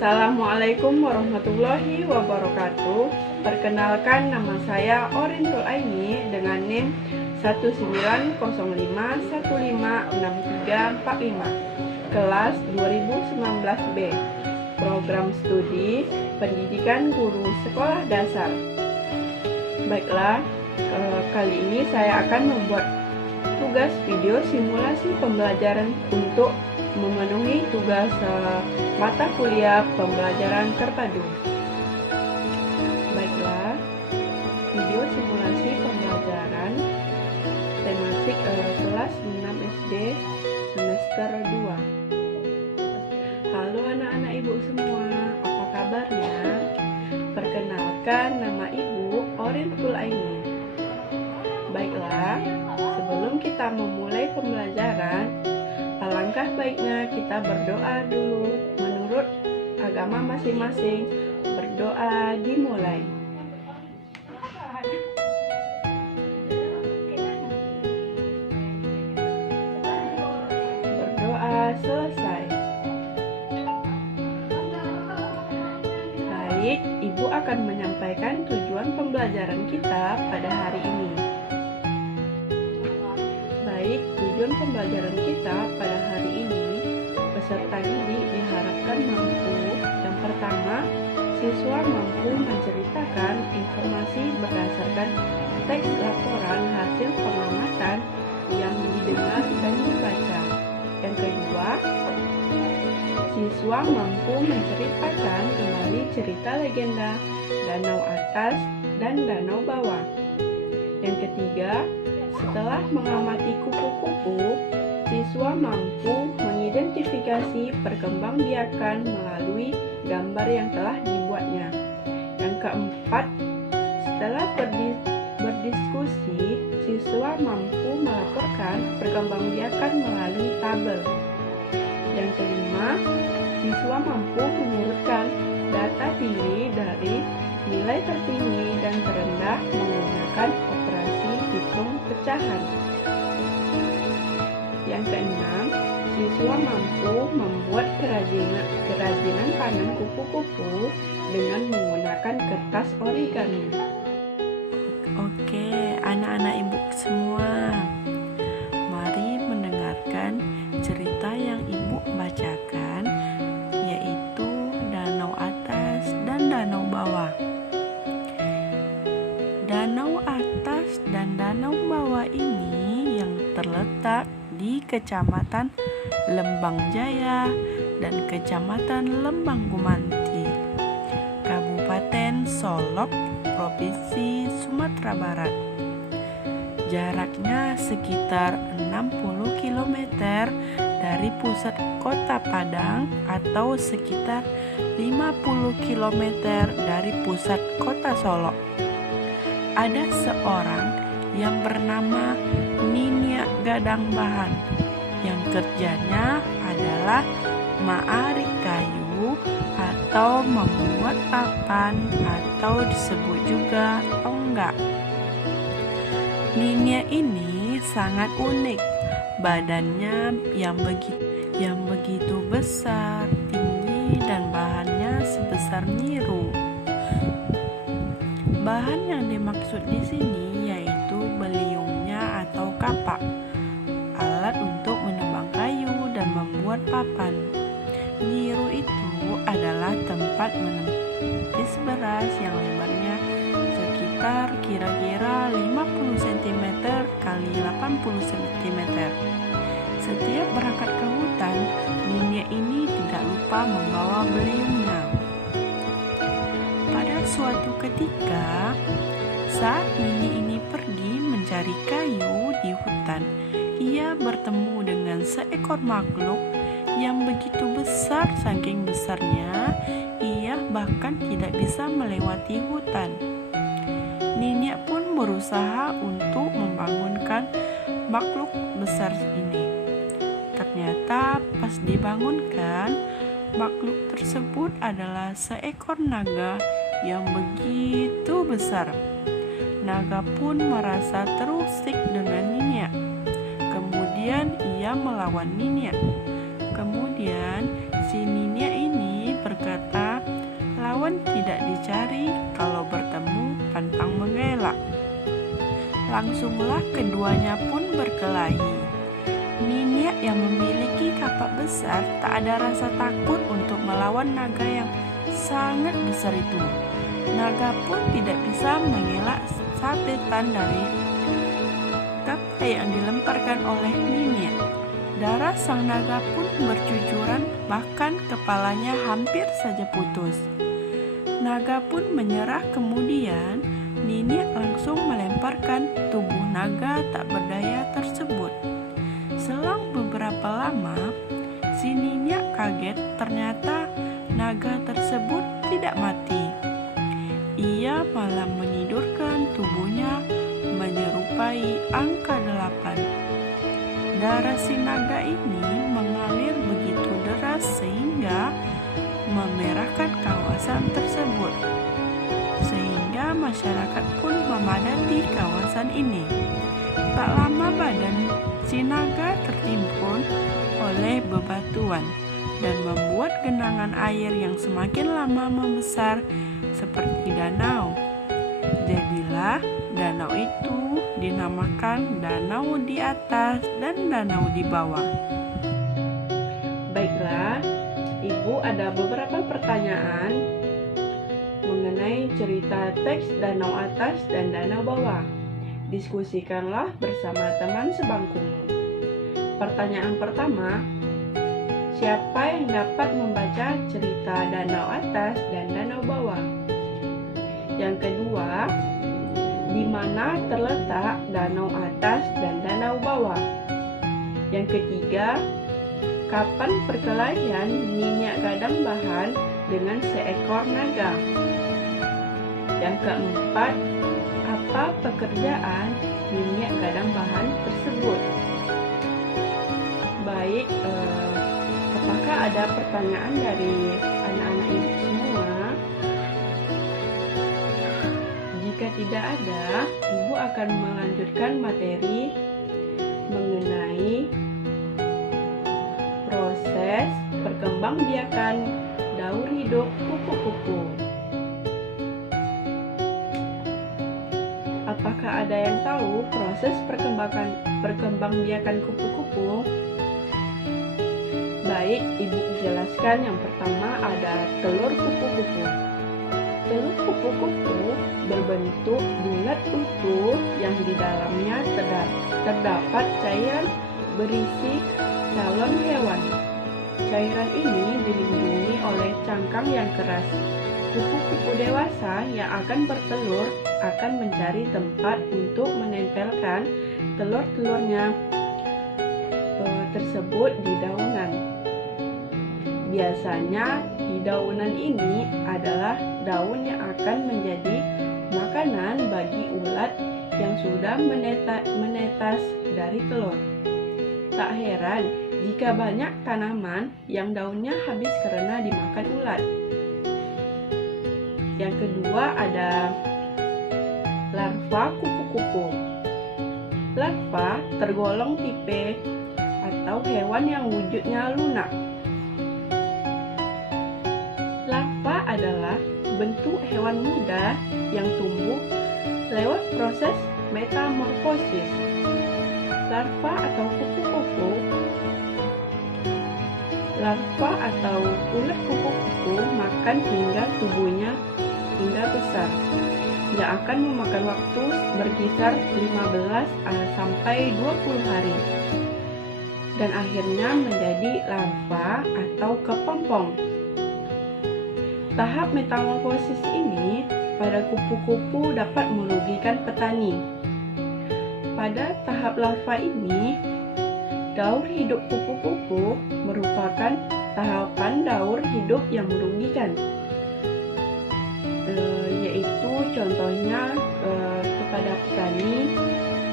Assalamualaikum warahmatullahi wabarakatuh. Perkenalkan, nama saya Orintul Aini dengan NIM 1905156345, kelas 2019B, program studi pendidikan guru sekolah dasar. Baiklah, kali ini saya akan membuat tugas video simulasi pembelajaran untuk memenuhi tugas mata kuliah pembelajaran terpadu. Baiklah, video simulasi pembelajaran tematik kelas 6 SD semester 2. Halo anak-anak ibu semua, apa kabarnya? Perkenalkan, nama ibu Orintul Aini. Baiklah, sebelum kita memulai pembelajaran, alangkah baiknya kita berdoa dulu. Menurut agama masing-masing, berdoa dimulai. Berdoa selesai. Baik, ibu akan menyampaikan tujuan pembelajaran kita pada hari ini. Baik, tujuan pembelajaran kita pada hari ini, peserta didik diharapkan mampu. Yang pertama, siswa mampu menceritakan informasi berdasarkan teks laporan hasil pengamatan yang didengar dan dibaca. Yang kedua, siswa mampu menceritakan kembali cerita legenda danau atas dan danau bawah. Yang ketiga, setelah mengamati kupu-kupu, siswa mampu mengidentifikasi perkembangbiakan melalui gambar yang telah dibuatnya. Yang keempat, setelah berdiskusi, siswa mampu melaporkan perkembangbiakan melalui tabel. Yang kelima, siswa mampu mengurutkan data tinggi dari nilai tertinggi dan terendah menggunakan operasi hitung pecahan. Yang keenam, siswa mampu membuat kerajinan tangan kupu-kupu dengan menggunakan kertas origami. Oke, anak-anak ibu semua, mari mendengarkan cerita yang ibu bacakan, yaitu danau atas dan danau bawah. Danau atas dan danau bawah ini yang terletak di Kecamatan Lembang Jaya dan Kecamatan Lembang Gumanti, Kabupaten Solok, Provinsi Sumatera Barat. Jaraknya sekitar 60 km dari pusat kota Padang atau sekitar 50 km dari pusat kota Solok. Ada seorang yang bernama Ninya Gadang Bahan yang kerjanya adalah maarik kayu atau membuat papan atau disebut juga tonggak. Ninya ini sangat unik, badannya yang begitu besar, tinggi, dan bahannya sebesar nyiru. Bahan yang dimaksud di sini yaitu beliungnya atau kapak, alat untuk menebang kayu dan membuat papan. Nyiru itu adalah tempat menepis beras yang lebarnya sekitar kira-kira 50 cm kali 80 cm. Setiap berangkat ke hutan, Ninya ini tidak lupa membawa beliungnya. Pada suatu ketika, saat Ninya ini pergi mencari kayu di hutan, ia bertemu dengan seekor makhluk yang begitu besar. Saking besarnya, ia bahkan tidak bisa melewati hutan. Ninya pun berusaha untuk membangunkan makhluk besar ini. Ternyata pas dibangunkan, makhluk tersebut adalah seekor naga yang begitu besar. Naga pun merasa terusik dengan Ninya. Kemudian ia melawan Ninya. Kemudian si Ninya ini berkata hewan tidak dicari kalau bertemu pantang mengelak. Langsunglah keduanya pun berkelahi. Niniak yang memiliki kapak besar tak ada rasa takut untuk melawan naga yang sangat besar itu. Naga pun tidak bisa mengelak sabetan dari kapak yang dilemparkan oleh Niniak. Darah sang naga pun bercucuran, bahkan kepalanya hampir saja putus. Naga pun menyerah. Kemudian Niniak langsung melemparkan tubuh naga tak berdaya tersebut. Selang beberapa lama, si Niniak kaget, ternyata naga tersebut tidak mati. Ia malah menidurkan tubuhnya menyerupai angka 8. Darah si naga ini mengalir begitu deras sehingga memerahkan kawasan tersebut, sehingga masyarakat pun memadati kawasan ini. Tak lama badan si naga tertimbun oleh bebatuan dan membuat genangan air yang semakin lama membesar seperti danau. Jadilah danau itu dinamakan danau di atas dan danau di bawah. Baiklah, Ibu ada beberapa pertanyaan mengenai cerita teks danau atas dan danau bawah. Diskusikanlah bersama teman sebangkumu. Pertanyaan pertama, siapa yang dapat membaca cerita danau atas dan danau bawah? Yang kedua, di mana terletak danau atas dan danau bawah? Yang ketiga, kapan perkelahian Niniak Gadang Bahan dengan seekor naga? Yang keempat, apa pekerjaan Niniak Gadang Bahan tersebut? Baik, apakah ada pertanyaan dari anak-anak ibu semua? Jika tidak ada, Ibu akan melanjutkan materi mengenai proses perkembangbiakan daur hidup kupu-kupu. Apakah ada yang tahu proses perkembangbiakan kupu-kupu? Baik, Ibu jelaskan. Yang pertama ada telur kupu-kupu. Telur kupu-kupu berbentuk bulat utuh yang di dalamnya terdapat cairan berisi calon hewan. Cairan ini dilindungi oleh cangkang yang keras. Kupu-kupu dewasa yang akan bertelur akan mencari tempat untuk menempelkan telur-telurnya tersebut di daunan. Biasanya di daunan ini adalah daun yang akan menjadi makanan bagi ulat yang sudah menetas dari telur. Tak heran jika banyak tanaman yang daunnya habis karena dimakan ulat. Yang kedua ada larva kupu-kupu. Larva tergolong tipe atau hewan yang wujudnya lunak. Larva adalah bentuk hewan muda yang tumbuh lewat proses metamorfosis. Larva atau kupu-kupu, larva atau ulat kupu-kupu makan hingga tubuhnya hingga besar, yang akan memakan waktu berkisar 15 sampai 20 hari, dan akhirnya menjadi larva atau kepompong. Tahap metamorfosis ini pada kupu-kupu dapat merugikan petani. Pada tahap larva ini, daur hidup kupu-kupu merupakan tahapan daur hidup yang merugikan, yaitu contohnya kepada petani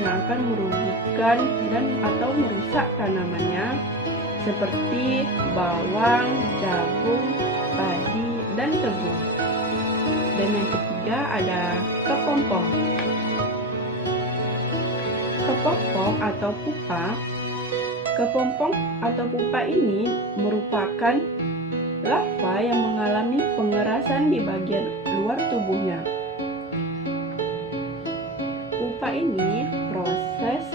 yang akan merugikan dan atau merusak tanamannya seperti bawang, jagung, padi, dan tebu. Dan yang ketiga ada kepompong. Kepompong atau pupa. Kepompong atau pupa ini merupakan larva yang mengalami pengerasan di bagian luar tubuhnya. Pupa ini proses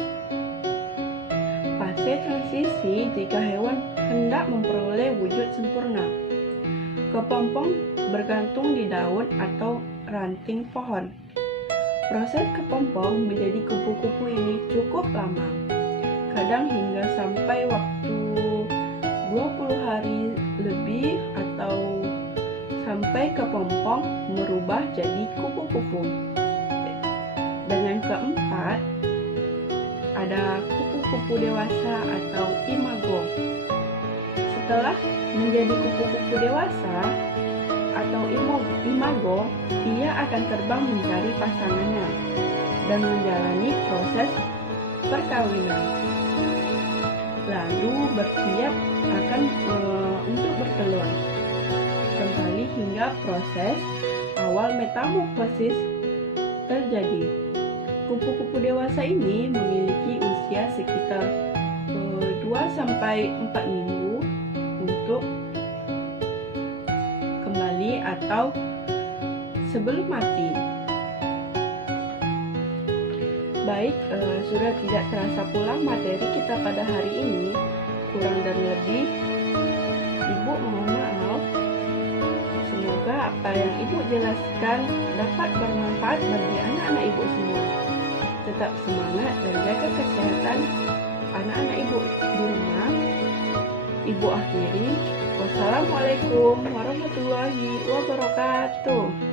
fase transisi jika hewan hendak memperoleh wujud sempurna. Kepompong bergantung di daun atau ranting pohon. Proses kepompong menjadi kupu-kupu ini cukup lama, kadang hingga sampai waktu 20 hari lebih atau sampai kepompong merubah jadi kupu-kupu. Dan yang keempat, ada kupu-kupu dewasa atau imago. Setelah menjadi kupu-kupu dewasa atau imago, ia akan terbang mencari pasangannya dan menjalani proses perkawinan. Lalu bersiap akan untuk bertelur. Kembali hingga proses awal metamorfosis terjadi. Kupu-kupu dewasa ini memiliki usia sekitar 2-4 minggu untuk kembali atau sebelum mati. Baik, sudah tidak terasa pula materi kita pada hari ini. Kurang dan lebih, Ibu mohon maaf. Semoga apa yang Ibu jelaskan dapat bermanfaat bagi anak-anak Ibu semua. Tetap semangat dan jaga kesehatan anak-anak Ibu di rumah. Ibu akhiri. Wassalamualaikum warahmatullahi wabarakatuh.